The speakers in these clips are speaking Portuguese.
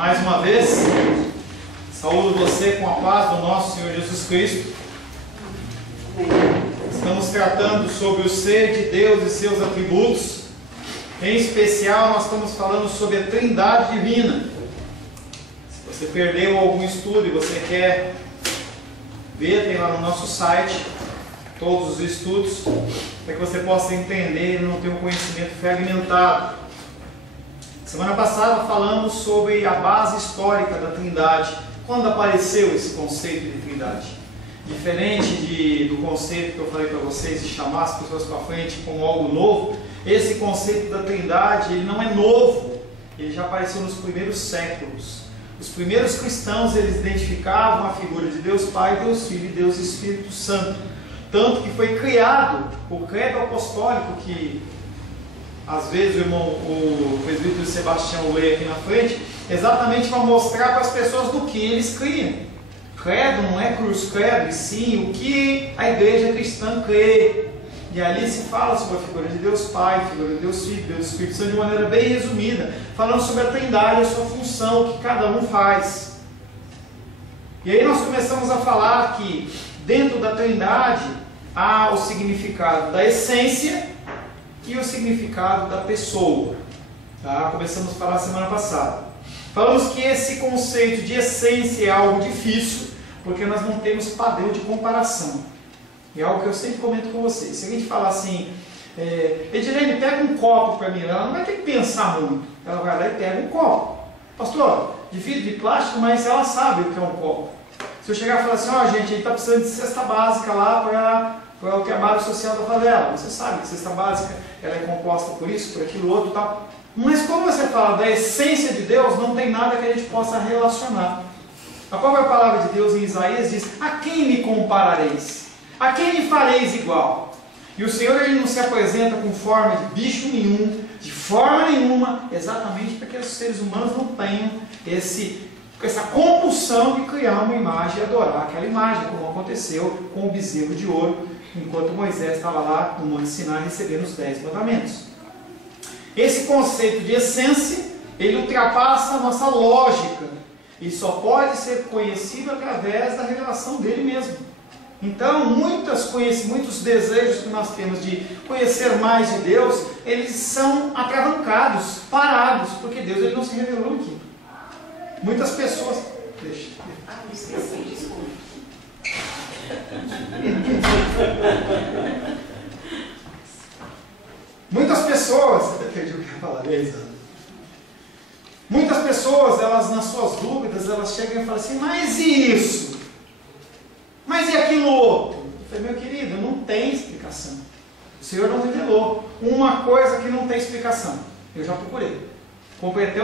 Mais uma vez, saúdo você com a paz do nosso Senhor Jesus Cristo. Estamos tratando sobre o ser de Deus e seus atributos. Em especial, nós estamos falando sobre a Trindade Divina. Se você perdeu algum estudo e você quer ver, tem lá no nosso site todos os estudos, para que você possa entender e não ter um conhecimento fragmentado. Semana passada falamos sobre a base histórica da Trindade. Quando apareceu esse conceito de Trindade? Diferente do conceito que eu falei para vocês de chamar as pessoas para frente como algo novo, esse conceito da Trindade, ele não é novo, ele já apareceu nos primeiros séculos. Os primeiros cristãos, eles identificavam a figura de Deus Pai, Deus Filho e Deus Espírito Santo. Tanto que foi criado o credo apostólico, que às vezes o presbítero Sebastião lê aqui na frente, exatamente para mostrar para as pessoas do que eles criam. Credo não é cruz credo, e sim o que a igreja cristã crê. E ali se fala sobre a figura de Deus Pai, a figura de Deus Filho, Deus Espírito Santo, de maneira bem resumida, falando sobre a Trindade, a sua função, o que cada um faz. E aí nós começamos a falar que dentro da Trindade há o significado da essência e o significado da pessoa. Tá? Começamos a falar semana passada. Falamos que esse conceito de essência é algo difícil, porque nós não temos padrão de comparação. É algo que eu sempre comento com vocês. Se a gente falar assim, Edilene, pega um copo para mim, ela não vai ter que pensar muito. Ela vai lá e pega um copo. Pastor, de vidro, de plástico, mas ela sabe o que é um copo. Se eu chegar e falar assim, gente, a gente está precisando de cesta básica lá para o trabalho social da favela. Você sabe que cesta básica ela é composta por isso, por aquilo, outro e tal. Mas quando você fala da essência de Deus, não tem nada que a gente possa relacionar. A própria palavra de Deus em Isaías diz, a quem me comparareis? A quem me fareis igual? E o Senhor, ele não se apresenta com forma de bicho nenhum, de forma nenhuma, exatamente para que os seres humanos não tenham essa compulsão de criar uma imagem e adorar aquela imagem, como aconteceu com o bezerro de ouro, enquanto Moisés estava lá no Monte Sinai recebendo os 10 mandamentos. Esse conceito de essência, ele ultrapassa a nossa lógica e só pode ser conhecido através da revelação dele mesmo. Então, muitos desejos que nós temos de conhecer mais de Deus, eles são atravancados, parados, porque Deus ele não se revelou aqui. Muitas pessoas... Deixa. Me esqueci, desculpa. Muitas pessoas... Até perdi o que eu ia falar, Muitas pessoas, elas nas suas dúvidas, elas chegam e falam assim, mas e isso? Mas e aquilo outro? Eu falei, meu querido, não tem explicação. O Senhor não revelou uma coisa que não tem explicação. Eu já procurei. Comprei até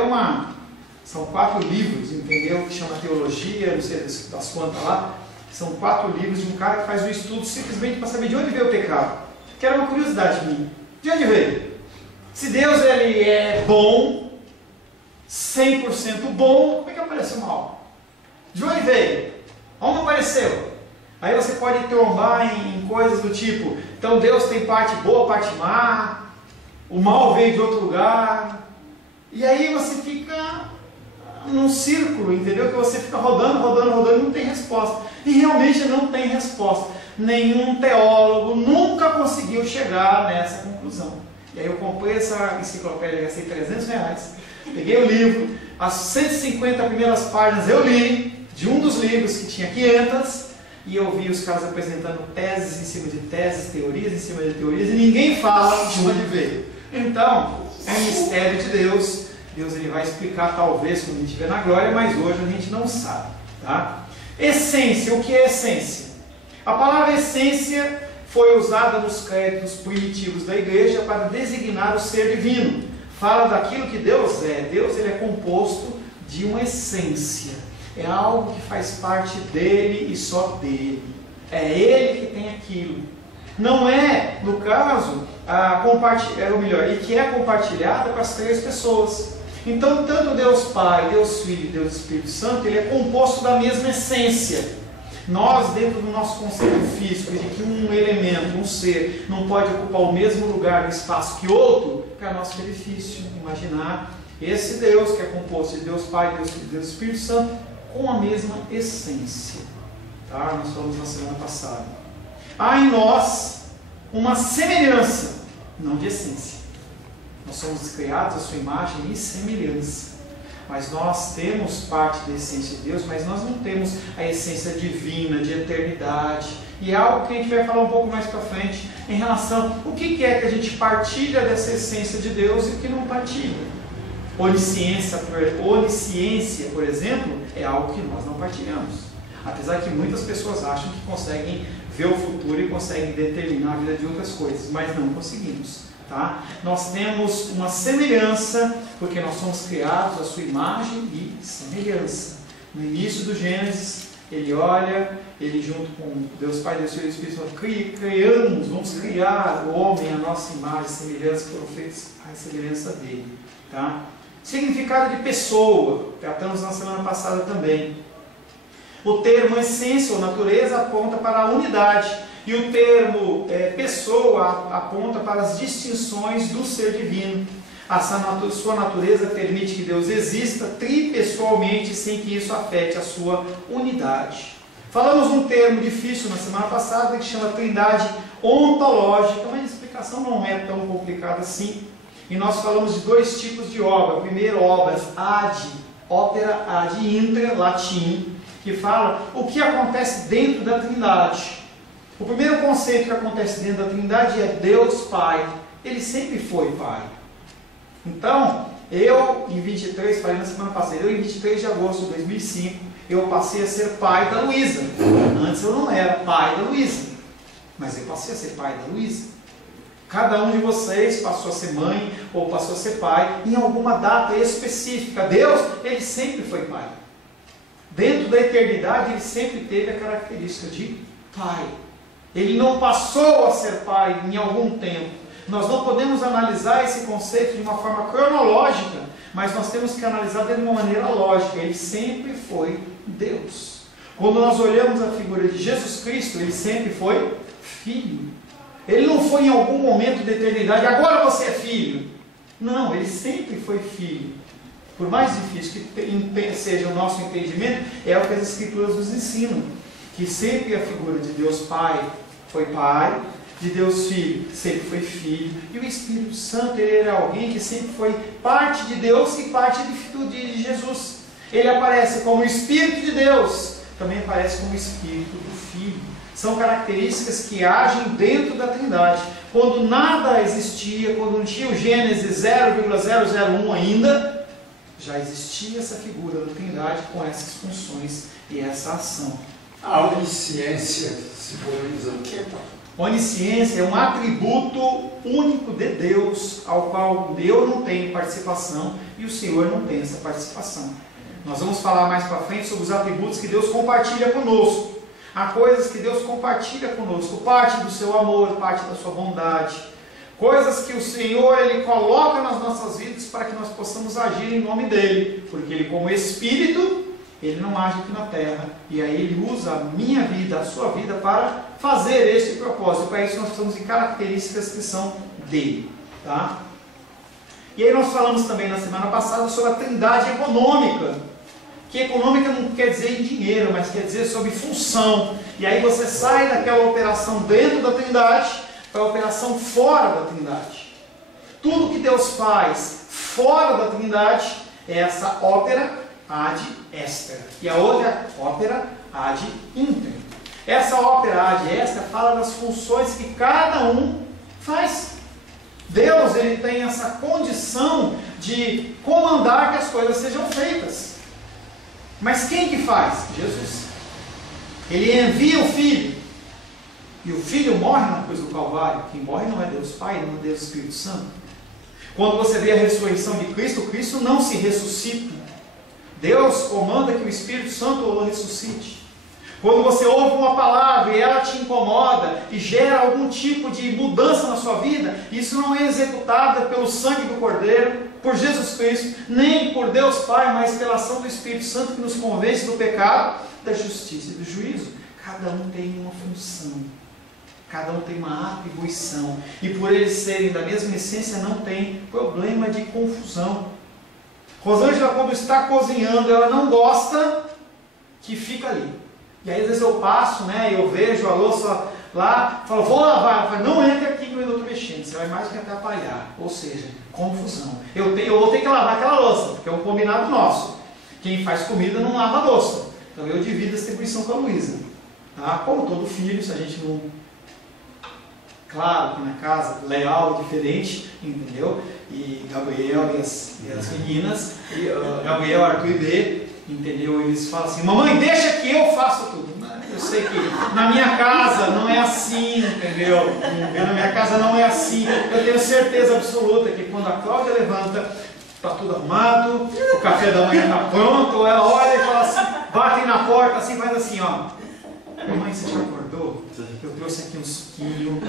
são 4 livros, entendeu? Que chama Teologia, não sei das quantas lá. São 4 livros de um cara que faz um estudo simplesmente para saber de onde veio o pecado. Que era uma curiosidade minha. De onde veio? Se Deus ele é bom, 100% bom, como é que apareceu o mal? De onde veio? Onde apareceu? Aí você pode trombar em coisas do tipo, então Deus tem parte boa, parte má, o mal veio de outro lugar, e aí você fica num círculo, entendeu? Que você fica rodando e não tem resposta. E realmente não tem resposta. Nenhum teólogo nunca conseguiu chegar nessa conclusão. E aí eu comprei essa enciclopédia, gastei R$300, peguei o livro, as 150 primeiras páginas eu li, de um dos livros que tinha 500, e eu vi os caras apresentando teses em cima de teses, teorias em cima de teorias, e ninguém fala de onde veio. Então, é um mistério de Deus. Deus ele vai explicar talvez quando a gente estiver na glória, mas hoje a gente não sabe. Tá? Essência, o que é essência? A palavra essência foi usada nos credos primitivos da igreja para designar o ser divino. Fala daquilo que Deus é. Deus ele é composto de uma essência. É algo que faz parte dele e só dele. É ele que tem aquilo. Não é, no caso, e que é compartilhada com as 3 pessoas. Então, tanto Deus Pai, Deus Filho e Deus Espírito Santo, ele é composto da mesma essência. Nós, dentro do nosso conceito físico, de que um elemento, um ser, não pode ocupar o mesmo lugar no espaço que outro, para nosso benefício, imaginar Esse Deus que é composto de Deus Pai, Deus Filho e Deus Espírito Santo, com a mesma essência. Tá? Nós falamos na semana passada. Há em nós uma semelhança, não de essência. Nós somos criados à sua imagem e semelhança. Mas nós temos parte da essência de Deus, mas nós não temos a essência divina, de eternidade. E é algo que a gente vai falar um pouco mais para frente em relação ao que é que a gente partilha dessa essência de Deus e o que não partilha. Onisciência, por exemplo, é algo que nós não partilhamos. Apesar que muitas pessoas acham que conseguem ver o futuro e conseguem determinar a vida de outras coisas, mas não conseguimos. Tá? Nós temos uma semelhança, porque nós somos criados à sua imagem e semelhança. No início do Gênesis, ele olha, ele junto com Deus Pai, Deus Filho e Espírito Santo, vamos criar o homem à nossa imagem, semelhança, foram feitos à semelhança dele. Tá? Significado de pessoa, tratamos na semana passada também. O termo essência ou natureza aponta para a unidade. E o termo pessoa aponta para as distinções do ser divino. Sua natureza permite que Deus exista tripessoalmente sem que isso afete a sua unidade. Falamos um termo difícil na semana passada que chama trindade ontológica, mas a explicação não é tão complicada assim. E nós falamos de dois tipos de obra. Primeiro, obras ópera ad intra, latim, que fala o que acontece dentro da trindade. O primeiro conceito que acontece dentro da Trindade é Deus Pai. Ele sempre foi Pai. Então, eu em 23, falei na semana passada, eu em 23 de agosto de 2005, eu passei a ser pai da Luísa. Antes eu não era pai da Luísa, mas eu passei a ser pai da Luísa. Cada um de vocês passou a ser mãe ou passou a ser pai em alguma data específica. Deus, ele sempre foi Pai. Dentro da eternidade, ele sempre teve a característica de Pai. Ele não passou a ser Pai em algum tempo. Nós não podemos analisar esse conceito de uma forma cronológica, mas nós temos que analisar de uma maneira lógica. Ele sempre foi Deus. Quando nós olhamos a figura de Jesus Cristo, ele sempre foi Filho. Ele não foi em algum momento da eternidade, agora você é Filho. Não, ele sempre foi Filho. Por mais difícil que seja o nosso entendimento, é o que as Escrituras nos ensinam. Que sempre a figura de Deus Pai foi Pai, de Deus Filho sempre foi Filho, e o Espírito Santo, ele era alguém que sempre foi parte de Deus e parte de Jesus. Ele aparece como o Espírito de Deus, também aparece como o Espírito do Filho. São características que agem dentro da Trindade. Quando nada existia, quando não tinha o Gênesis 0,001 ainda, já existia essa figura da Trindade com essas funções e essa ação. A onisciência simboliza o quê? Onisciência é um atributo único de Deus, ao qual eu não tenho participação e o Senhor não tem essa participação. Nós vamos falar mais para frente sobre os atributos que Deus compartilha conosco. Há coisas que Deus compartilha conosco, parte do seu amor, parte da sua bondade. Coisas que o Senhor, ele coloca nas nossas vidas para que nós possamos agir em nome dEle. Porque Ele, como Espírito, Ele não age aqui na terra, e aí Ele usa a minha vida, a sua vida, para fazer esse propósito. Para isso nós precisamos de características que são dele. Tá? E aí nós falamos também na semana passada sobre a trindade econômica. Que econômica não quer dizer em dinheiro, mas quer dizer sobre função. E aí você sai daquela operação dentro da trindade para a operação fora da trindade. Tudo que Deus faz fora da trindade é essa ópera ad extra, e a outra ópera ad inter. Essa ópera ad extra fala das funções que cada um faz. Deus, ele tem essa condição de comandar que as coisas sejam feitas. Mas quem que faz? Jesus. Ele envia o Filho, e o Filho morre na cruz do Calvário. Quem morre não é Deus Pai, não é Deus Espírito Santo. Quando você vê a ressurreição de Cristo, Cristo não se ressuscita. Deus comanda que o Espírito Santo o ressuscite. Quando você ouve uma palavra e ela te incomoda e gera algum tipo de mudança na sua vida, isso não é executado pelo sangue do Cordeiro, por Jesus Cristo, nem por Deus Pai, mas pela ação do Espírito Santo que nos convence do pecado, da justiça e do juízo. Cada um tem uma função, cada um tem uma atribuição, e por eles serem da mesma essência não tem problema de confusão. Rosângela, quando está cozinhando, ela não gosta que fica ali. E aí às vezes eu passo, né, eu vejo a louça lá, falo, vou lavar. Ela fala, não entra aqui que eu estou mexendo, você vai mais que atrapalhar. Ou seja, confusão. Eu vou ter que lavar aquela louça, porque é um combinado nosso. Quem faz comida não lava a louça. Então eu divido a distribuição com a Luísa. Tá? Como todo filho, se a gente não... Claro que na casa, leal, diferente, entendeu? E Gabriel e as meninas, Gabriel, Arthur e B, entendeu? Eles falam assim, mamãe, deixa que eu faço tudo. Eu sei que na minha casa não é assim, entendeu? Na minha casa não é assim. Eu tenho certeza absoluta que quando a Cláudia levanta, está tudo arrumado, o café da manhã está pronto, ela olha e fala assim, bate na porta, assim, faz assim, ó. Mamãe, você já acordou? Eu trouxe aqui um suquinho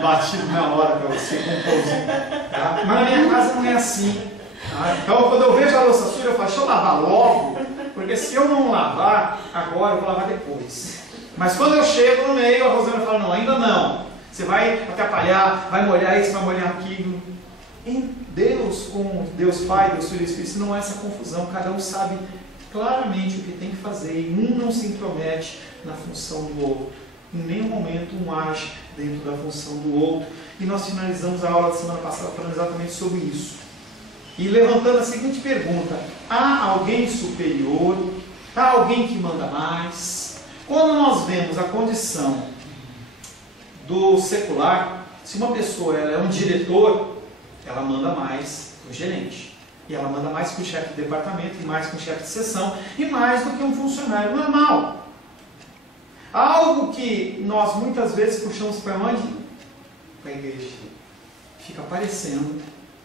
batido na hora para você, com um pãozinho. Tá? Mas na minha casa não é assim. Tá? Então, quando eu vejo a louça suja, eu falo, deixa eu lavar logo, porque se eu não lavar agora, eu vou lavar depois. Mas quando eu chego no meio, a Rosana fala, não, ainda não. Você vai atrapalhar, vai molhar isso, vai molhar aquilo. Em Deus, com Deus Pai, Deus Filho e Espírito, não há essa confusão. Cada um sabe claramente o que tem que fazer. E um não se intromete na função do outro. Em nenhum momento um age dentro da função do outro. E nós finalizamos a aula da semana passada falando exatamente sobre isso. E levantando a seguinte pergunta: há alguém superior? Há alguém que manda mais? Quando nós vemos a condição do secular, se uma pessoa ela é um diretor, ela manda mais que o gerente. E ela manda mais que o chefe de departamento, e mais que o chefe de seção, e mais do que um funcionário normal. Algo que nós muitas vezes puxamos para onde? Para a igreja. Fica parecendo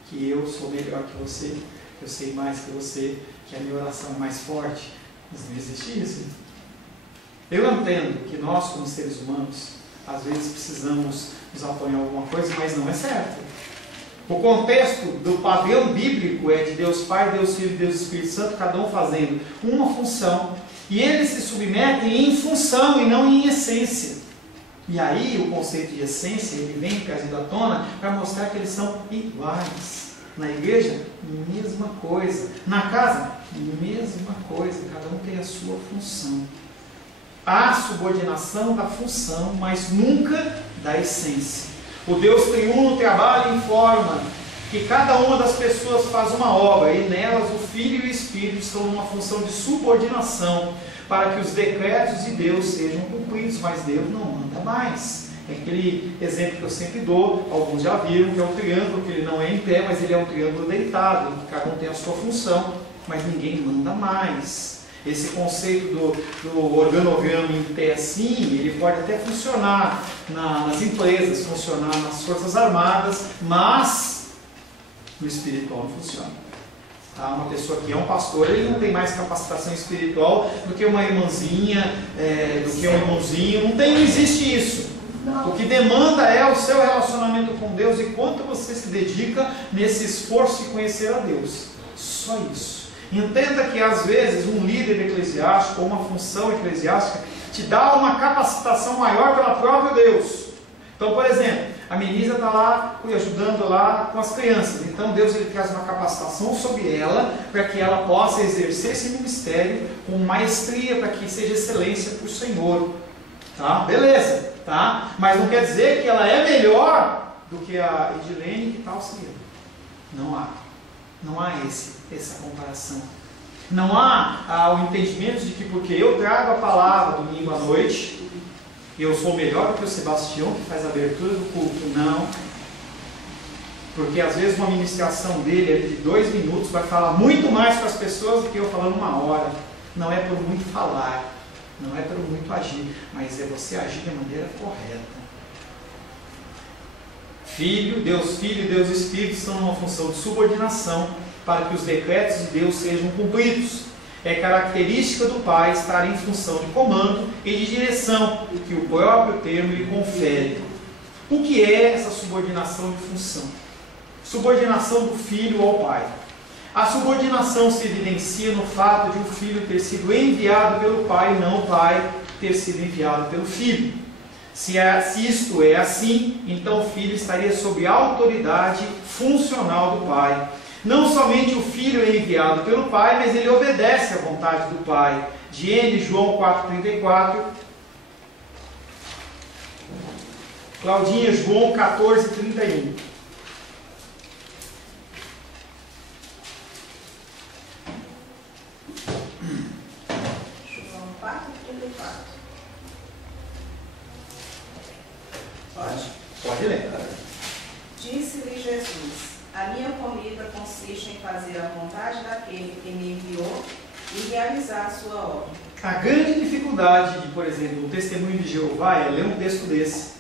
que eu sou melhor que você, que eu sei mais que você, que a minha oração é mais forte. Mas não existe isso. Eu entendo que nós, como seres humanos, às vezes precisamos nos apoiar em alguma coisa, mas não é certo. O contexto do padrão bíblico é de Deus Pai, Deus Filho e Deus Espírito Santo, cada um fazendo uma função, e eles se submetem em função e não em essência. E aí o conceito de essência, ele vem trazido à tona para mostrar que eles são iguais. Na igreja, mesma coisa. Na casa, mesma coisa. Cada um tem a sua função. Há subordinação da função, mas nunca da essência. O Deus triuno trabalha em forma que cada uma das pessoas faz uma obra, e nelas o Filho e o Espírito estão numa função de subordinação, para que os decretos de Deus sejam cumpridos, mas Deus não manda mais. É aquele exemplo que eu sempre dou, alguns já viram, que é um triângulo, que ele não é em pé, mas ele é um triângulo deitado, em que cada um tem a sua função, mas ninguém manda mais. Esse conceito do organograma em pé assim, ele pode até funcionar nas empresas, funcionar nas Forças Armadas, mas no espiritual não funciona. Tá? Uma pessoa que é um pastor, ele não tem mais capacitação espiritual do que uma irmãzinha, do que um irmãozinho, não existe isso. O que demanda é o seu relacionamento com Deus e quanto você se dedica nesse esforço de conhecer a Deus. Só isso. Entenda que às vezes um líder eclesiástico ou uma função eclesiástica te dá uma capacitação maior pela própria Deus. Então, por exemplo, a Melissa está lá ajudando lá com as crianças. Então Deus ele traz uma capacitação sobre ela para que ela possa exercer esse ministério com maestria, para que seja excelência para o Senhor. Tá? Beleza, tá? Mas não quer dizer que ela é melhor do que a Edilene que está auxiliando. Não há. Não há essa comparação. Não há o entendimento de que porque eu trago a palavra domingo à noite, eu sou melhor do que o Sebastião que faz a abertura do culto. Não. Porque às vezes uma ministração dele de 2 minutos vai falar muito mais para as pessoas do que eu falando 1 hora. Não é por muito falar, não é por muito agir, mas é você agir da maneira correta. Deus Filho e Deus Espírito estão numa função de subordinação para que os decretos de Deus sejam cumpridos. É característica do Pai estar em função de comando e de direção, que o próprio termo lhe confere. O que é essa subordinação de função? Subordinação do Filho ao Pai. A subordinação se evidencia no fato de o Filho ter sido enviado pelo Pai e não o Pai ter sido enviado pelo Filho. Se isto é assim, então o Filho estaria sob a autoridade funcional do Pai. Não somente o Filho é enviado pelo Pai, mas ele obedece à vontade do Pai. De N, João 4,34. Claudinha, João 14,31. João 4,34. Pode? Pode ler. Disse-lhe Jesus: a minha comida consiste em fazer a vontade daquele que me enviou e realizar a sua obra. A grande dificuldade de, por exemplo, o testemunho de Jeová é ler um texto desse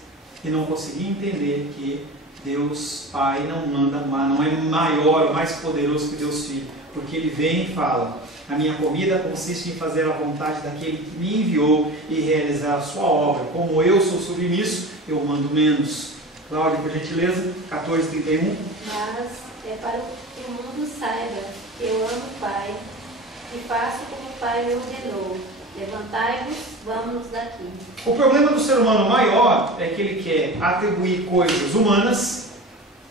e não conseguir entender que Deus Pai não manda, não é maior, mais poderoso que Deus Filho, porque ele vem e fala: a minha comida consiste em fazer a vontade daquele que me enviou e realizar a sua obra. Como eu sou submisso, eu mando menos. Cláudia, por gentileza, 14,31. Mas é para que o mundo saiba que eu amo o Pai e faço como o Pai me ordenou. Levantai-vos, vamos daqui. O problema do ser humano maior é que ele quer atribuir coisas humanas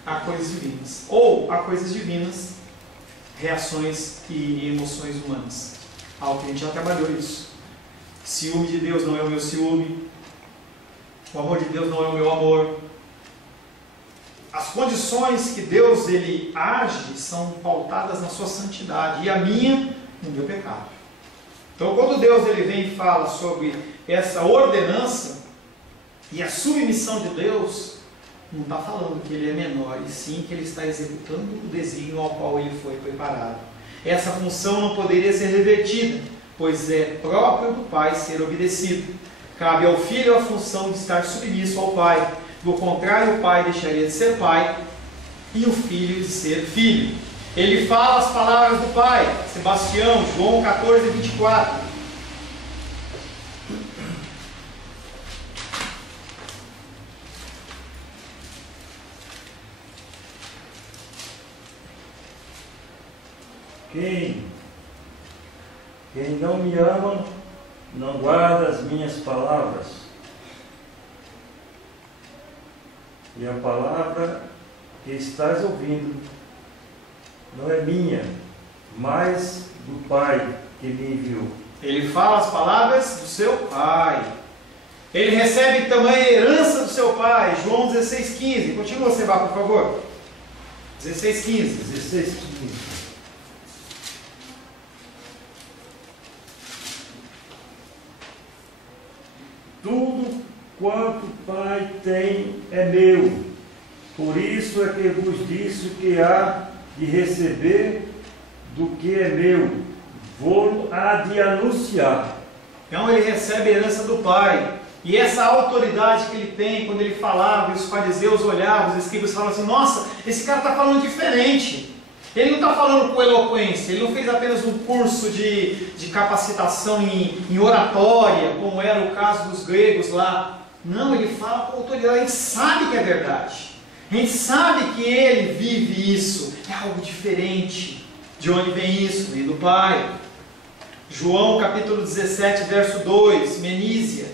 a coisas divinas, ou a coisas divinas, reações e emoções humanas. Algo que a gente já trabalhou isso. Ciúme de Deus não é o meu ciúme, o amor de Deus não é o meu amor. As condições que Deus ele age são pautadas na sua santidade, e a minha no meu pecado. Então, quando Deus ele vem e fala sobre essa ordenança e a submissão de Deus, não está falando que ele é menor, e sim que ele está executando o desígnio ao qual ele foi preparado. Essa função não poderia ser revertida, pois é próprio do Pai ser obedecido. Cabe ao Filho a função de estar submisso ao Pai. Do contrário, o Pai deixaria de ser Pai e o Filho de ser Filho. Ele fala as palavras do Pai. Sebastião, João 14,24. Quem não me ama, não guarda as minhas palavras. E a palavra que estás ouvindo não é minha, mas do Pai que me enviou. Ele fala as palavras do seu Pai. Ele recebe também a herança do seu Pai. João 16,15. Continua, Seba, por favor. 16,15. 16:15. Tudo quanto o Pai tem é meu. Por isso é que vos disse o que há de receber do que é meu. Vou há de anunciar. Então ele recebe a herança do Pai. E essa autoridade que ele tem, quando ele falava, e os fariseus olhavam, os escribas falavam assim: nossa, esse cara está falando diferente. Ele não está falando com eloquência, ele não fez apenas um curso de capacitação em oratória, como era o caso dos gregos lá. Não, ele fala com autoridade, a gente sabe que é verdade. A gente sabe que ele vive isso, é algo diferente. De onde vem isso? Vem do Pai. João capítulo 17, verso 2, Menísia.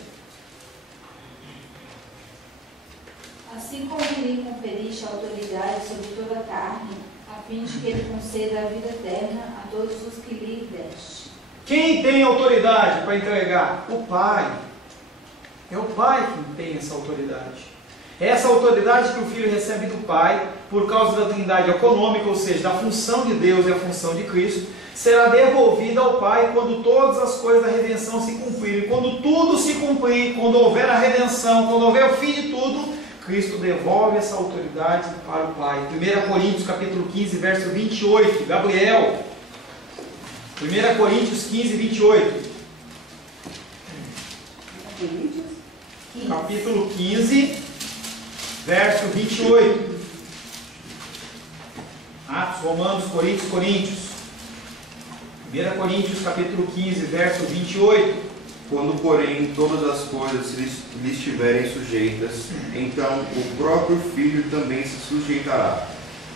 Assim como lhe conferiste a autoridade sobre toda a carne, a fim de que ele conceda a vida eterna a todos os que lhe deste. Quem tem autoridade para entregar? O Pai. É o Pai que tem essa autoridade. Essa autoridade que o Filho recebe do Pai, por causa da trindade econômica, ou seja, da função de Deus e a função de Cristo, será devolvida ao Pai quando todas as coisas da redenção se cumprirem. Quando tudo se cumprir, quando houver a redenção, quando houver o fim de tudo, Cristo devolve essa autoridade para o Pai. 1 Coríntios capítulo 15, verso 28. Gabriel. 1 Coríntios 15, 28. Capítulo 15, verso 28. Atos, Romanos, Coríntios. 1 Coríntios capítulo 15, verso 28. Quando, porém, todas as coisas lhe estiverem sujeitas, então o próprio Filho também se sujeitará,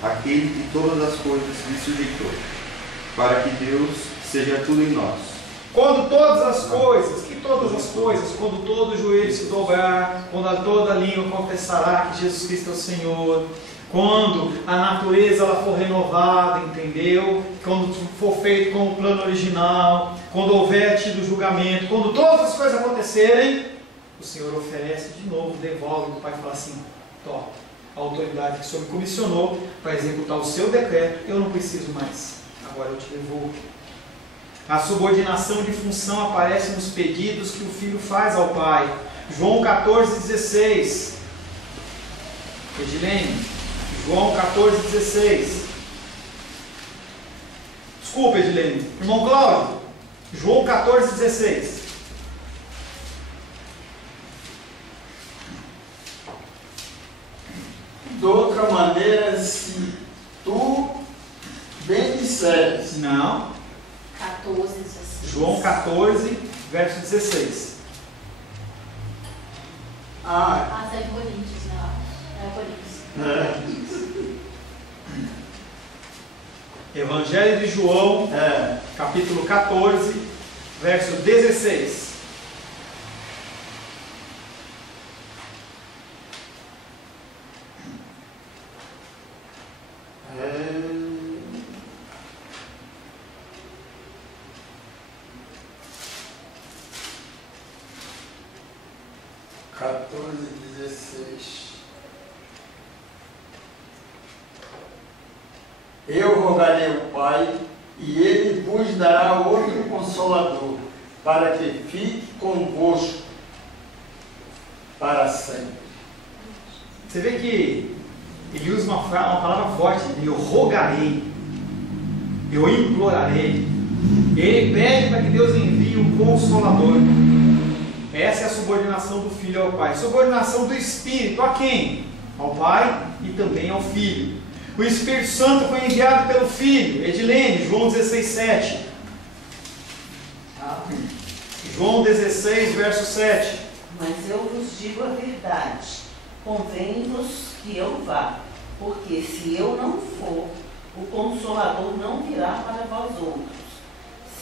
àquele que todas as coisas lhe sujeitou, para que Deus seja tudo em nós. Quando todas as coisas, que todas as coisas, quando todo joelho se dobrar, quando toda língua confessará que Jesus Cristo é o Senhor, quando a natureza ela for renovada, entendeu? Quando for feito com o plano original, quando houver tido julgamento, quando todas as coisas acontecerem, o Senhor oferece de novo, devolve, o Pai fala assim, top, a autoridade que o Senhor me comissionou para executar o seu decreto, eu não preciso mais, agora eu te devolvo. A subordinação de função aparece nos pedidos que o filho faz ao pai. João 14,16. Edilene, João 14,16. Desculpa, Edilene. Irmão Cláudio, João 14,16. De outra maneira, se tu bem disseres. Não. 14, 16. João 14, verso 16. Ah, é Coríntios, não. É Coríntios. Evangelho de João, capítulo 14, verso 16. Eu rogarei ao Pai, e Ele vos dará outro Consolador, para que fique convosco para sempre. Você vê que ele usa uma palavra forte, eu rogarei, eu implorarei. Ele pede para que Deus envie o Consolador. Essa é a subordinação do Filho ao Pai. Subordinação do Espírito a quem? Ao Pai e também ao Filho. O Espírito Santo foi enviado pelo Filho. Edilene, João 16:7. João 16, verso 7. Mas eu vos digo a verdade, convém-vos que eu vá, porque se eu não for, o Consolador não virá para vós outros.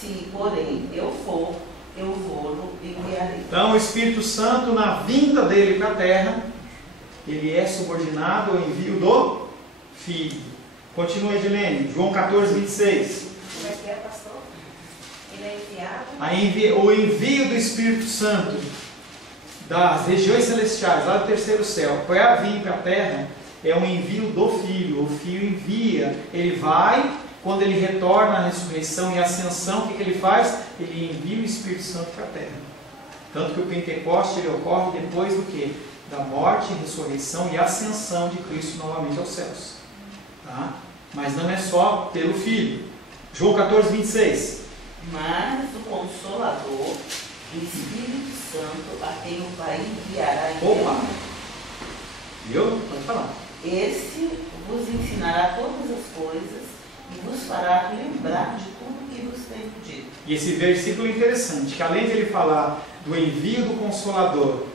Se, porém, eu for, eu vou-lo enviarei. Então, o Espírito Santo, na vinda dele para a terra, ele é subordinado ao envio do Filho. Continua, Edilene. João 14, 26. Como é que é, pastor? Ele é enviado? O envio do Espírito Santo das regiões celestiais, lá do terceiro céu, para vir para a terra, é um envio do Filho. O Filho envia, ele vai, quando ele retorna à ressurreição e ascensão, o que ele faz? Ele envia o Espírito Santo para a terra. Tanto que o Pentecoste ele ocorre depois do quê? Da morte, ressurreição e ascensão de Cristo novamente aos céus. Tá? Mas não é só pelo Filho. João 14, 26. Mas o Consolador, o Espírito Santo, a quem o Pai enviará em Opa! Viu? Pode falar. Esse vos ensinará todas as coisas e vos fará lembrar de tudo que vos tenho dito. E esse versículo é interessante, que além de ele falar do envio do Consolador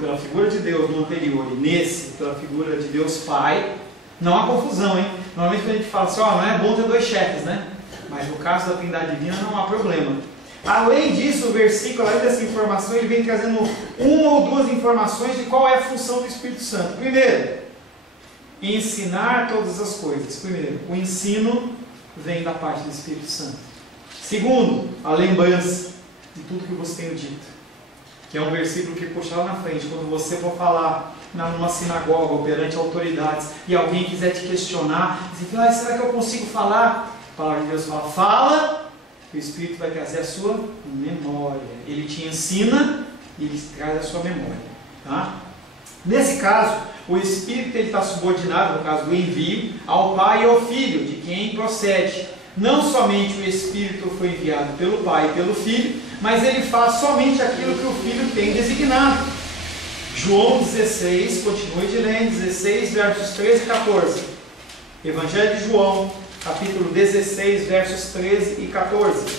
pela figura de Deus no anterior e nesse pela figura de Deus Pai, não há confusão, hein? Normalmente quando a gente fala assim, não é bom ter dois chefes, né? Mas no caso da Trindade Divina não há problema. Além disso, o versículo, além dessa informação, ele vem trazendo uma ou duas informações de qual é a função do Espírito Santo. Primeiro, ensinar todas as coisas. Primeiro, o ensino vem da parte do Espírito Santo. Segundo, a lembrança de tudo que eu vos tenho dito. Que é um versículo que puxa lá na frente, quando você for falar numa sinagoga ou perante autoridades e alguém quiser te questionar, dizer, será que eu consigo falar? A palavra de Deus fala, o Espírito vai trazer a sua memória. Ele te ensina e ele traz a sua memória. Tá? Nesse caso, o Espírito está subordinado, no caso do envio, ao Pai e ao Filho, de quem procede. Não somente o Espírito foi enviado pelo Pai e pelo Filho, mas ele faz somente aquilo que o Filho tem designado. João 16, continue de ler, 16, versos 13 e 14. Evangelho de João, capítulo 16, versos 13 e 14.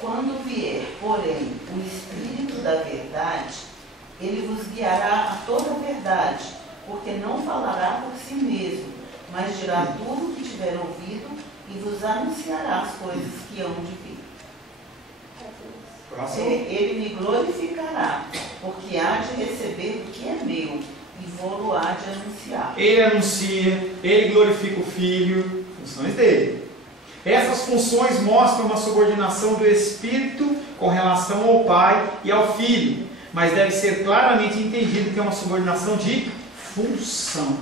Quando vier, porém, o Espírito da verdade, ele vos guiará a toda a verdade, porque não falará por si mesmo, mas dirá tudo o que tiver ouvido e vos anunciará as coisas que hão de vir. Ele me glorificará, porque há de receber o que é meu e vou-lo há de anunciar. Ele anuncia, ele glorifica o Filho, funções dele. Essas funções mostram uma subordinação do Espírito com relação ao Pai e ao Filho, mas deve ser claramente entendido que é uma subordinação de função.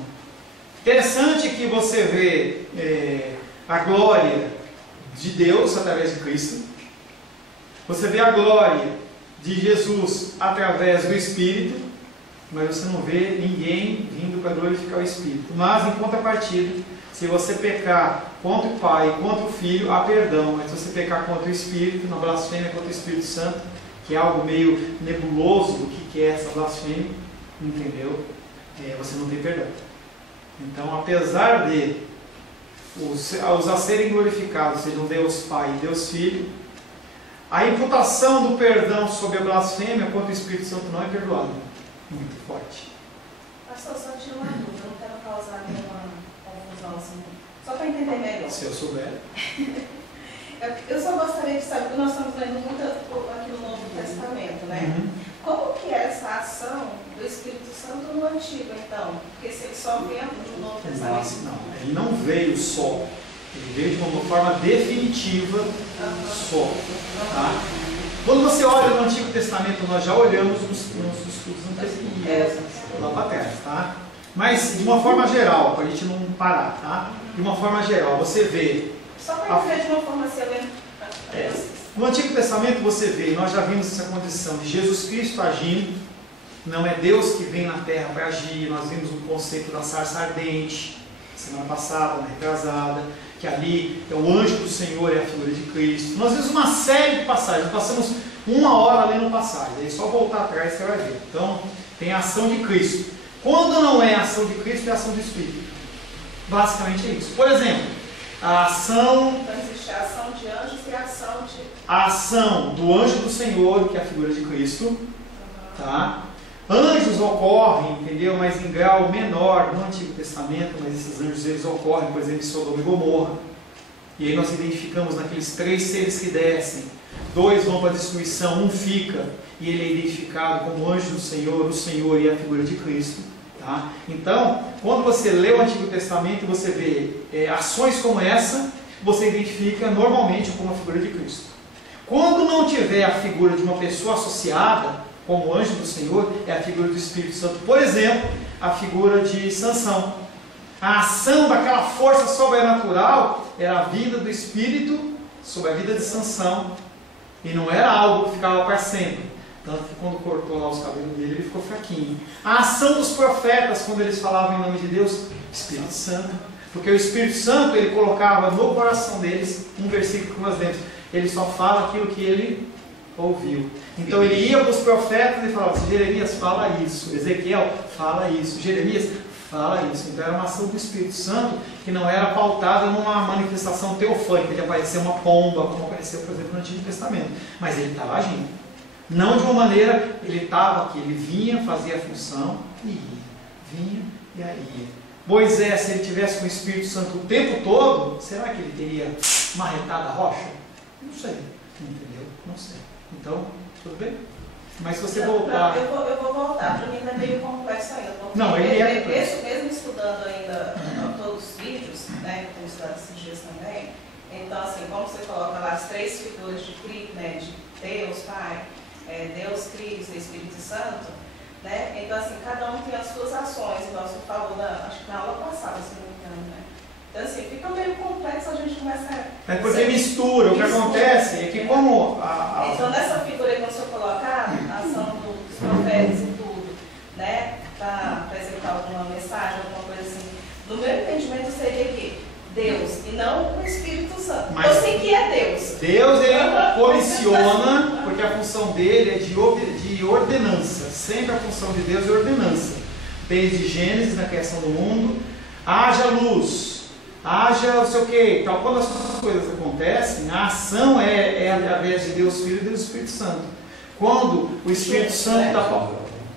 Interessante que você vê a glória de Deus através de Cristo, você vê a glória de Jesus através do Espírito, mas você não vê ninguém vindo para glorificar o Espírito. Mas, em contrapartida, se você pecar contra o Pai e contra o Filho, há perdão. Mas se você pecar contra o Espírito, na blasfêmia contra o Espírito Santo, que é algo meio nebuloso do que é essa blasfêmia, entendeu? Você não tem perdão. Então, apesar de os a serem glorificados sejam Deus Pai e Deus Filho, a imputação do perdão sobre a blasfêmia contra o Espírito Santo não é perdoada. Muito forte. Pastor, só tira uma dúvida, eu não quero causar nenhuma confusão assim, só para entender melhor. Se eu souber. Eu só gostaria de saber, porque nós estamos lendo muito aqui no Novo Testamento, né? Uhum. Como que é essa ação do Espírito Santo no Antigo, então? Porque se ele só veio no Novo Testamento... Nossa, não, ele não veio só. Ele veio de uma forma definitiva só. Tá? Quando você olha no Antigo Testamento, nós já olhamos nos estudos anteriores, lá para trás, tá? Mas de uma forma geral, para a gente não parar, tá? De uma forma geral, você vê... Só para entender de uma forma assim, no Antigo Testamento você vê, nós já vimos essa condição de Jesus Cristo agindo, não é Deus que vem na terra para agir. Nós vimos o conceito da sarça ardente, semana passada, na retrasada, que ali é o anjo do Senhor, é a figura de Cristo. Nós vimos uma série de passagens, nós passamos 1 hora lendo passagens, aí só voltar atrás você vai ver. Então, tem a ação de Cristo. Quando não é a ação de Cristo, é a ação do Espírito. Basicamente é isso. Por exemplo, a ação... Então existe a ação de anjos e a ação de... A ação do anjo do Senhor, que é a figura de Cristo, tá? Anjos ocorrem, entendeu? Mas em grau menor no Antigo Testamento, mas esses anjos eles ocorrem, por exemplo, em Sodoma e Gomorra. E aí nós identificamos naqueles 3 seres que descem. 2 vão para a destruição, 1 fica, e ele é identificado como anjo do Senhor, o Senhor e a figura de Cristo. Tá? Então, quando você lê o Antigo Testamento e você vê ações como essa, você identifica normalmente como a figura de Cristo. Quando não tiver a figura de uma pessoa associada, como anjo do Senhor, é a figura do Espírito Santo. Por exemplo, a figura de Sansão. A ação daquela força sobrenatural era a vida do Espírito sobre a vida de Sansão. E não era algo que ficava para sempre. Tanto que quando cortou lá os cabelos dele, ele ficou fraquinho. A ação dos profetas, quando eles falavam em nome de Deus, Espírito Santo. Porque o Espírito Santo, ele colocava no coração deles um versículo que nós lemos. Ele só fala aquilo que ele ouviu. Então ele ia para os profetas e falava assim, Jeremias, fala isso. Ezequiel, fala isso. Jeremias, fala isso. Então era uma ação do Espírito Santo que não era pautada numa manifestação teofânica, de aparecer uma pomba, como apareceu, por exemplo, no Antigo Testamento. Mas ele estava agindo. Não de uma maneira, ele estava aqui, ele vinha, fazia a função e ia. Vinha e aí ia. Moisés, se ele tivesse com o Espírito Santo o tempo todo, será que ele teria marretado a rocha? Não sei. Entendeu? Não sei. Então, tudo bem? Mas se você voltar... Não, eu vou voltar, para mim ainda é meio complexo ainda. Não, ele é complexo. Mesmo estudando ainda todos os vídeos, né, que eu estudado esses dias também, então assim, como você coloca lá as 3 figuras de Cristo, né, de Deus, Pai, Deus, Cristo e Espírito Santo, né, então assim, cada um tem as suas ações, igual você falou, acho que na aula passada, se não me engano, né. Então assim, fica meio complexo, a gente começa a... É porque mistura, o que acontece é que como... Então nessa figura aí, quando você colocar a ação dos profetas e tudo, né, para apresentar alguma mensagem, alguma coisa assim, no meu entendimento seria que Deus e não o Espírito Santo. Mas eu sei que é Deus. Deus, ele comisiona, porque a função dele é de ordenança. Sempre a função de Deus é ordenança. Desde Gênesis, na criação do mundo, haja luz, haja não sei o que. Então, quando as coisas acontecem, a ação é através de Deus Filho e Deus Espírito Santo. Quando o Espírito Santo está...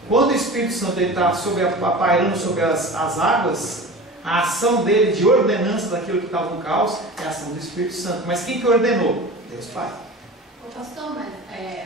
Quando o Espírito Santo está pairando sobre as águas, a ação dele de ordenança daquilo que estava no caos é a ação do Espírito Santo. Mas quem que ordenou? Deus Pai. Pastor, mas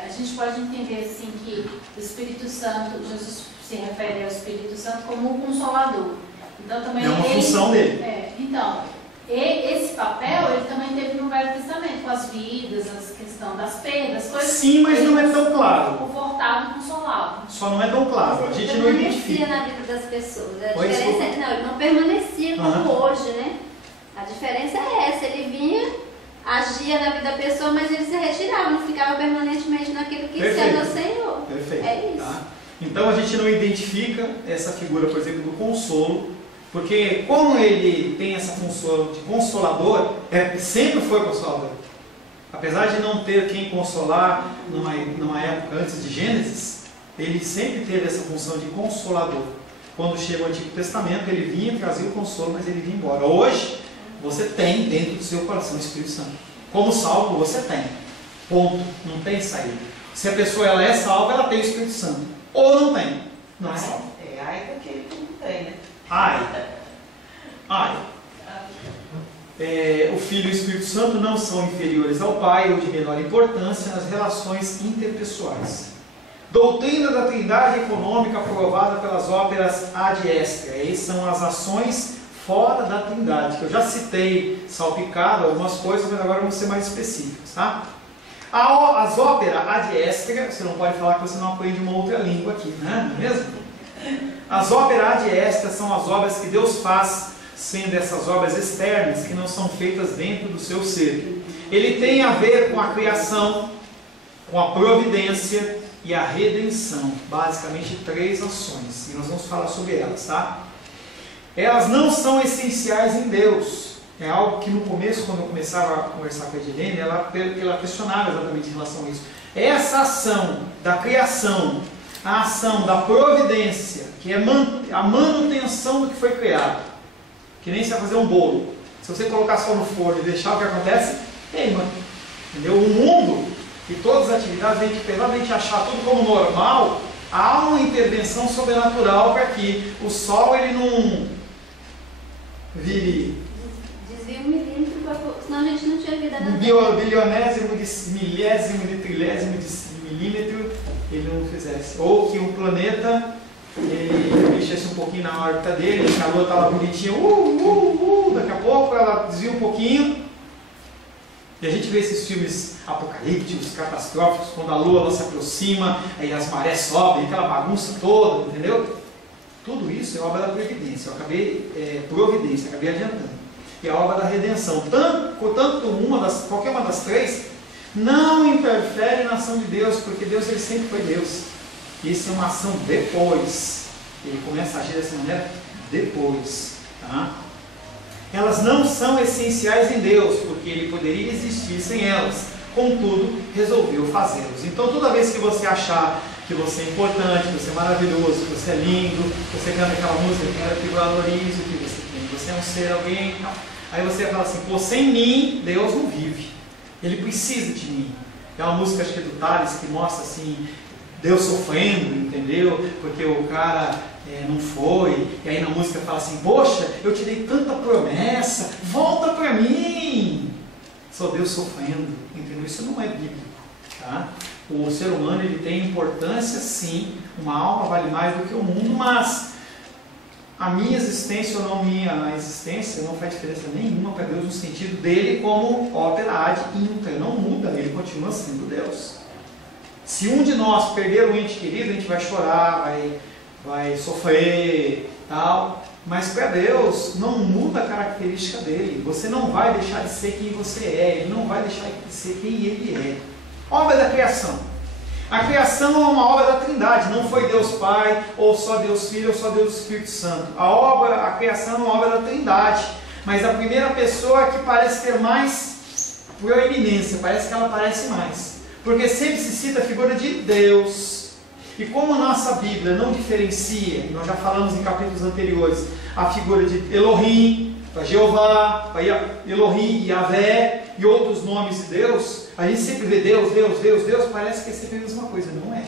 a gente pode entender assim que o Espírito Santo, Jesus se refere ao Espírito Santo como o Consolador. Então também é uma função dele. Então, esse papel ele também teve no Velho Testamento, com as vidas, a questão das perdas, coisas. Sim, mas não é tão claro. Confortava, consolava. Só não é tão claro. A gente não identifica. Permanecia na vida das pessoas. A Pois diferença é que ele não permanecia como hoje, né? A diferença é essa. Ele vinha, agia na vida da pessoa, mas ele se retirava, não ficava permanentemente naquilo que sendo o Senhor. Perfeito. É isso. Tá? Então a gente não identifica essa figura, por exemplo, do consolo, porque como ele tem essa função de consolador, sempre foi consolador. Apesar de não ter quem consolar numa época antes de Gênesis, ele sempre teve essa função de consolador. Quando chega o Antigo Testamento, ele vinha trazer o consolo, mas ele vinha embora. Hoje, você tem dentro do seu coração o Espírito Santo. Como salvo, você tem. Ponto. Não tem saída. Se a pessoa ela é salva, ela tem o Espírito Santo. Ou não tem. Não é salvo. Ai daquele que não tem, né? Ai. O Filho e o Espírito Santo não são inferiores ao Pai ou de menor importância nas relações interpessoais. Doutrina da Trindade econômica aprovada pelas óperas ad extra. Essas são as ações fora da Trindade, que eu já citei salpicado algumas coisas, mas agora vamos ser mais específicos, tá? As óperas ad extra, você não pode falar que você não aprende uma outra língua aqui, né? Não é mesmo? As óperas ad extra são as obras que Deus faz, sendo essas obras externas, que não são feitas dentro do seu ser. Ele tem a ver com a criação, com a providência e a redenção. Basicamente 3 ações, e nós vamos falar sobre elas, tá? Elas não são essenciais em Deus. É algo que no começo, quando eu começava a conversar com a Edilene, ela questionava exatamente em relação a isso. Essa ação da criação, a ação da providência, que é a manutenção do que foi criado, que nem se vai fazer um bolo. Se você colocar só no forno e deixar, o que acontece? Queima. Entendeu? O mundo e todas as atividades, apesar de a gente achar tudo como normal, há uma intervenção sobrenatural para que o sol ele não vire Desvia 1 milímetro, senão a gente não tinha vida na bilionésimo de milésimo de trilésimo de milímetro ele não fizesse. Ou que um planeta ele mexesse um pouquinho na órbita dele, a lua estava bonitinha, daqui a pouco ela desvia um pouquinho. E a gente vê esses filmes apocalípticos, catastróficos, quando a lua ela se aproxima, aí as marés sobem, aquela bagunça toda, entendeu? Tudo isso é obra da providência. Eu acabei acabei adiantando. E a obra da redenção, qualquer uma das 3, não interfere na ação de Deus, porque Deus ele sempre foi Deus. Isso é uma ação depois. Ele começa a agir dessa maneira depois. Tá? Elas não são essenciais em Deus, porque Ele poderia existir sem elas. Contudo, resolveu fazê-los. Então, toda vez que você achar que você é importante, que você é maravilhoso, que você é lindo, você canta aquela música, quero que valorize o que você tem, você é um ser, alguém, não. Aí você fala assim, pô, sem mim, Deus não vive. Ele precisa de mim. É uma música, acho que é do Tales, que mostra assim, Deus sofrendo, entendeu? Porque o cara não foi. E aí na música fala assim, poxa, eu te dei tanta promessa, volta para mim. Só Deus sofrendo, entendeu? Isso não é bíblico, tá? O ser humano ele tem importância, sim. Uma alma vale mais do que o mundo, mas a minha existência ou não minha existência não faz diferença nenhuma para Deus no sentido dele como ópera ad intra. Não muda, ele continua sendo Deus. Se um de nós perder um ente querido, a gente vai chorar, vai sofrer, tal. Mas para Deus não muda a característica dele. Você não vai deixar de ser quem você é. Ele não vai deixar de ser quem ele é. Obra da criação. A criação é uma obra da Trindade. Não foi Deus Pai, ou só Deus Filho, ou só Deus Espírito Santo. A criação é uma obra da Trindade. Mas a primeira pessoa que parece ter mais proeminência, parece que ela aparece mais. Porque sempre se cita a figura de Deus. E como a nossa Bíblia não diferencia, nós já falamos em capítulos anteriores, a figura de Elohim, para Jeová, para Elohim, Yahvé e outros nomes de Deus, a gente sempre vê Deus, Deus, Deus, Deus, parece que é sempre a mesma coisa, não é?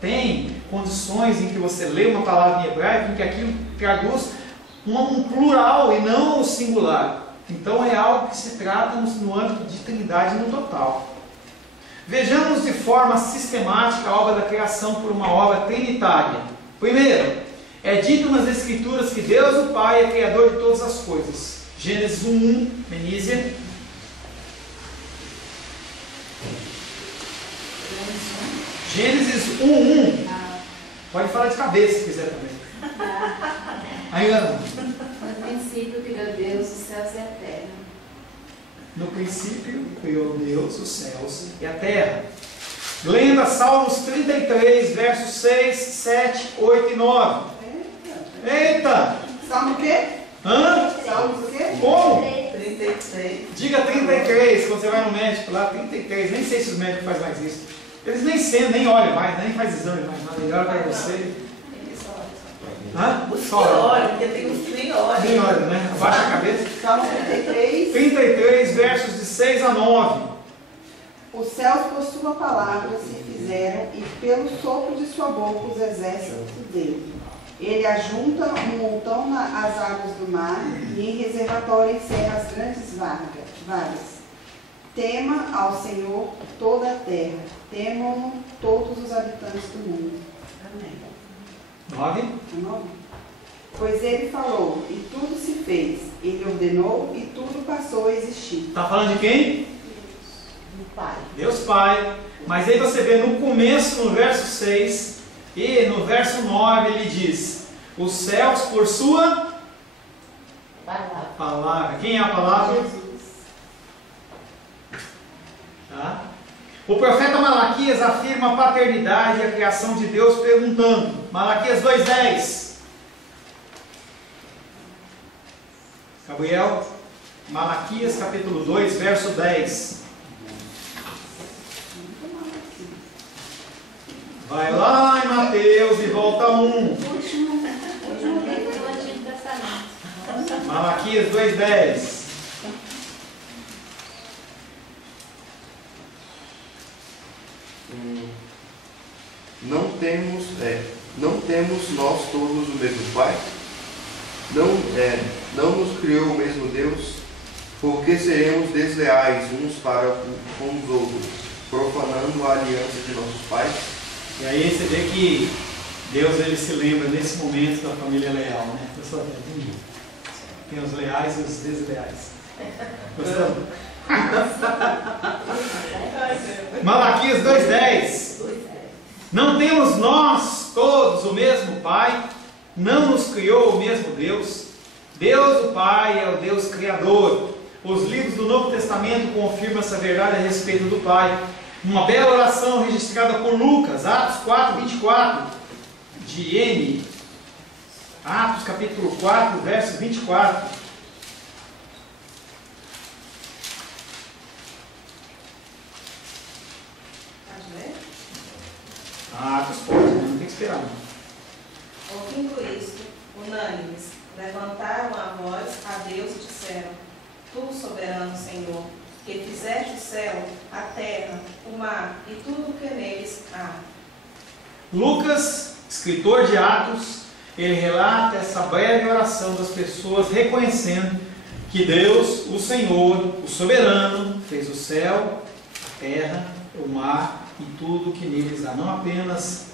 Tem condições em que você lê uma palavra em hebraico em que aquilo traduz um plural e não um singular. Então é algo que se trata no âmbito de Trindade no total. Vejamos de forma sistemática a obra da criação por uma obra trinitária. Primeiro, é dito nas Escrituras que Deus, o Pai, é Criador de todas as coisas. Gênesis 1:1, Benícia. Gênesis 1:1. Pode falar de cabeça se quiser também. Ainda não. No princípio criou Deus os céus e a terra. No princípio criou Deus os céus e a terra. Lenda Salmos 33, versos 6, 7, 8 e 9. Eita! Salmo o quê? Hã? Salmo o quê? Como? 33. Diga 33, quando você vai no médico lá, 33. Nem sei se os médicos fazem mais isso. Eles nem sentem, nem olham mais, nem faz exame mais nada. Ele olha para você. Hã? Os que olham, porque tem os que nem olham. Nem olha, né? Abaixa a cabeça. Salmo 33. 33, versos de 6 a 9. Os céus por sua palavra se fizeram, e pelo sopro de sua boca os exércitos dele. Ele ajunta um montão às águas do mar, e em reservatório encerra as grandes vagas. Tema ao Senhor toda a terra, temam-no todos os habitantes do mundo. Amém. 9. Pois ele falou, e tudo se fez. Ele ordenou, e tudo passou a existir. Está falando de quem? Do Pai. Deus Pai. Mas aí você vê no começo, no verso 6, e no verso 9 ele diz: os céus por sua palavra. Quem é a palavra? Jesus. Tá? O profeta Malaquias afirma a paternidade e a criação de Deus perguntando. Malaquias 2:10. Gabriel, Malaquias capítulo 2, verso 10. Vai lá em Mateus e volta 1. Último livro do Antigo Testamento. Malaquias 2:10. Não temos nós todos o mesmo Pai? Não nos criou o mesmo Deus? Por que seremos desleais uns para com os outros, profanando a aliança de nossos pais? E aí você vê que Deus ele se lembra nesse momento da família leal, né? Tem os leais e os desleais. Gostou? Malaquias 2:10. Não temos nós todos o mesmo Pai? Não nos criou o mesmo Deus? Deus o Pai é o Deus Criador. Os livros do Novo Testamento confirmam essa verdade a respeito do Pai. Uma bela oração registrada por Lucas, Atos 4:24, de N. Atos capítulo 4, verso 24. Atos pode, né? Não tem que esperar. Ouvindo isto, unânimes, levantaram a voz a Deus e disseram: Tu, soberano Senhor, que fizeste o céu, a terra, o mar e tudo o que neles há. Lucas, escritor de Atos, ele relata essa breve oração das pessoas reconhecendo que Deus, o Senhor, o soberano, fez o céu, a terra, o mar e tudo que neles há. Não apenas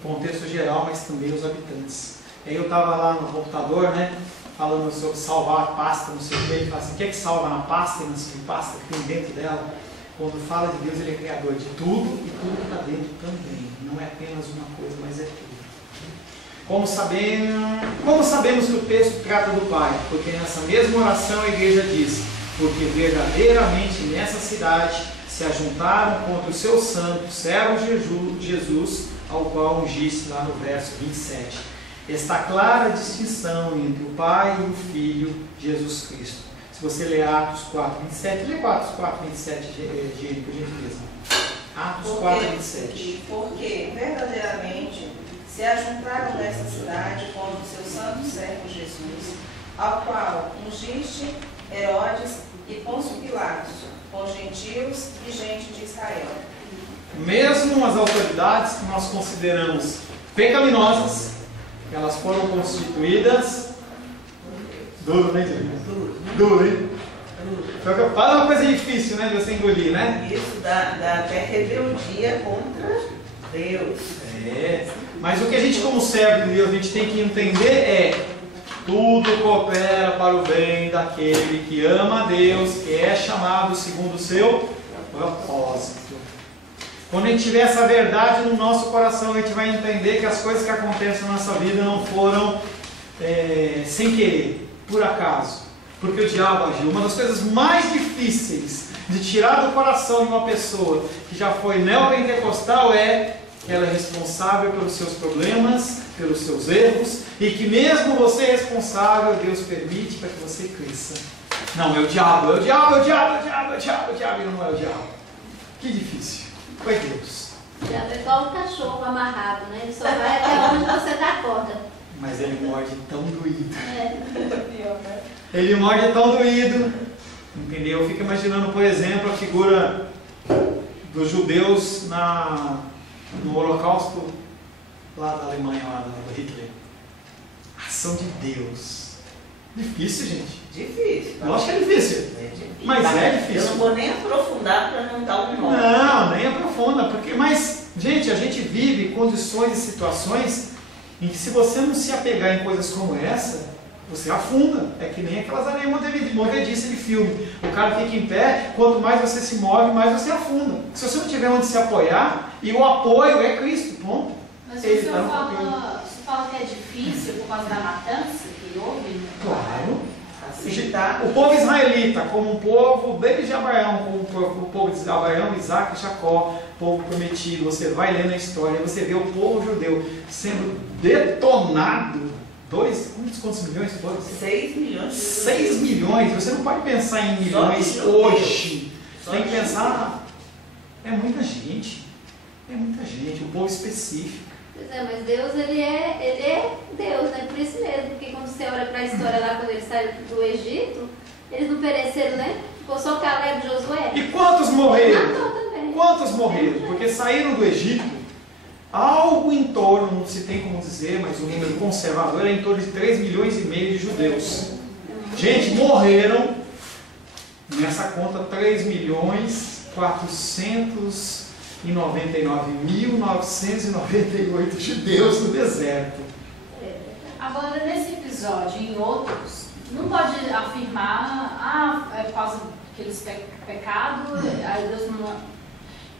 o contexto geral, mas também os habitantes. Aí eu estava lá no computador, né, falando sobre salvar a pasta, não sei o que, ele fala assim: o que é que salva na pasta e na subpasta que tem dentro dela? Quando fala de Deus, ele é criador de tudo e tudo que está dentro também. Não é apenas uma coisa, mas é tudo. Como sabemos que o texto trata do Pai? Porque nessa mesma oração a igreja diz: porque verdadeiramente nessa cidade se ajuntaram contra o seu santo servo Jesus, ao qual ungiste lá no verso 27. Está clara a distinção entre o Pai e o Filho, Jesus Cristo. Se você ler Atos 4, 27, lê Atos 4, 27, Gênio, por gentileza. Atos 4, 27. Porque verdadeiramente se ajuntaram nesta cidade contra o seu santo servo Jesus, ao qual ungiste Herodes e Pôncio Pilatos, com gentios e gente de Israel. Mesmo as autoridades que nós consideramos pecaminosas, elas foram constituídas. Duro, né, gente? Duro, hein? Fala uma coisa difícil, né, de você engolir, né? Isso dá até rebeldia contra Deus. Mas o que a gente, como servo de Deus, a gente tem que entender é: tudo coopera para o bem daquele que ama a Deus, que é chamado segundo o seu propósito. Quando a gente tiver essa verdade no nosso coração, a gente vai entender que as coisas que acontecem na nossa vida não foram sem querer, por acaso, porque o diabo agiu. Uma das coisas mais difíceis de tirar do coração de uma pessoa que já foi neopentecostal é que ela é responsável pelos seus problemas, pelos seus erros, e que mesmo você responsável, Deus permite para que você cresça. Não, é o diabo, e não é o diabo. Que difícil. Foi Deus. O diabo é igual o cachorro amarrado, né? Ele só vai até onde você dá corda. Mas ele morde tão doído. Pior, né? Ele morde tão doído. Entendeu? Eu fico imaginando, por exemplo, a figura dos judeus no Holocausto lá da Alemanha, lá do Hitler. Ação de Deus. Difícil, gente. Difícil. Lógico que é difícil. Mas é difícil. Eu não vou nem aprofundar para não dar um nome. Não, nem aprofunda. Mas, gente, a gente vive condições e situações em que, se você não se apegar em coisas como essa, você afunda. É que nem aquelas areias movediças de filme. O cara fica em pé, quanto mais você se move, mais você afunda. Se você não tiver onde se apoiar, e o apoio é Cristo, ponto. Mas o senhor fala que é difícil por causa da matança que houve? Claro. Aceitar. O povo israelita, como um povo desde Abraão, como o povo de Abraão, Isaac e Jacó, povo prometido. Você vai lendo a história, você vê o povo judeu sendo detonado. Quantos milhões foram? 6 milhões. 6 milhões. Você não pode pensar em milhões hoje. Você tem que pensar. É muita gente. É muita gente. Um povo específico. Pois é, mas Deus, ele é Deus, né? Por isso mesmo, porque quando você olha para a história lá, quando eles saíram do Egito, eles não pereceram, né? Ficou só Caleb e Josué. E quantos morreram? Matou também. Quantos morreram? Porque saíram do Egito, algo em torno, não se tem como dizer, mas o número conservador é em torno de 3 milhões e meio de judeus. Gente, morreram nessa conta 3.499.998 judeus no deserto. Agora, nesse episódio e em outros, não pode afirmar, é por causa daqueles pecados, aí Deus não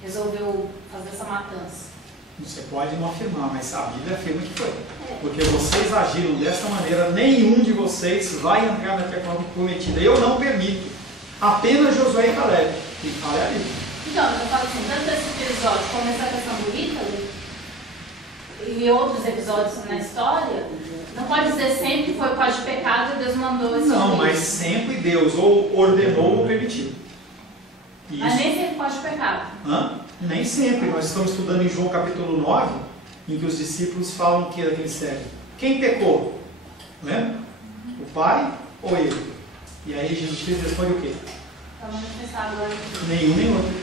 resolveu fazer essa matança. Você pode não afirmar, mas a Bíblia afirma que foi. Porque vocês agiram dessa maneira, nenhum de vocês vai entrar na terra prometida. Eu não permito. Apenas Josué e Caleb. Quem fala é a Bíblia. Então, eu falo assim, tanto esse episódio como essa questão do Ítalo e outros episódios na história, não pode dizer sempre que foi por causa de pecado e Deus mandou esse Não, mas sempre Deus ou ordenou ou permitiu. Mas nem sempre por causa de pecado. Nem sempre. Nós estamos estudando em João capítulo 9, em que os discípulos falam que daquele servo. Quem pecou? Lembra? O pai ou ele? E aí Jesus Cristo responde o quê? Para manifestar agora. Nenhum nem outro.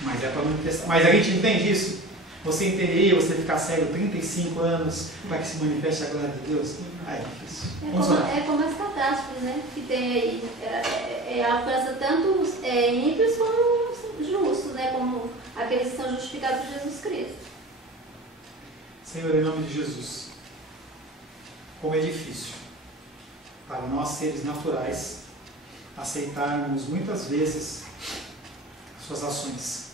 Mas é para manifestar. Mas a gente entende isso? Você entenderia você ficar cego 35 anos para que se manifeste a glória de Deus? Ah, é difícil. É como as catástrofes, né? Que tem aí. Alcança tanto ímpios como justos, né? Como aqueles que são justificados por Jesus Cristo. Senhor, em nome de Jesus, como é difícil para nós, seres naturais, aceitarmos muitas vezes suas ações.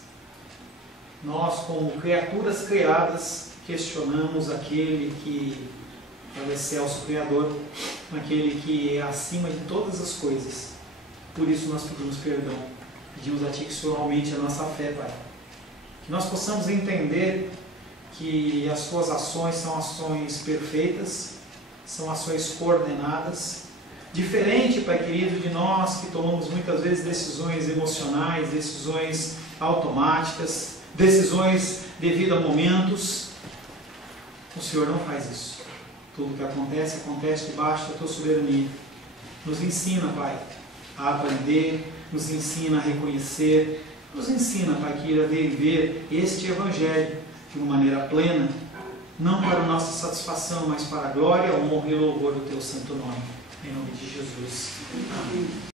Nós, como criaturas criadas, questionamos aquele que é o excelso Criador, aquele que é acima de todas as coisas. Por isso nós pedimos perdão. Pedimos a Ti que o Senhor aumente a nossa fé, Pai. Que nós possamos entender que as Suas ações são ações perfeitas, são ações coordenadas. Diferente, Pai querido, de nós que tomamos muitas vezes decisões emocionais, decisões automáticas, decisões devido a momentos. O Senhor não faz isso. Tudo que acontece, acontece debaixo da Tua soberania. Nos ensina, Pai, a aprender, nos ensina a reconhecer, nos ensina, Pai, que a viver este Evangelho de uma maneira plena, não para a nossa satisfação, mas para a glória, a honra e o louvor do Teu santo nome. Em nome de Jesus. Amém.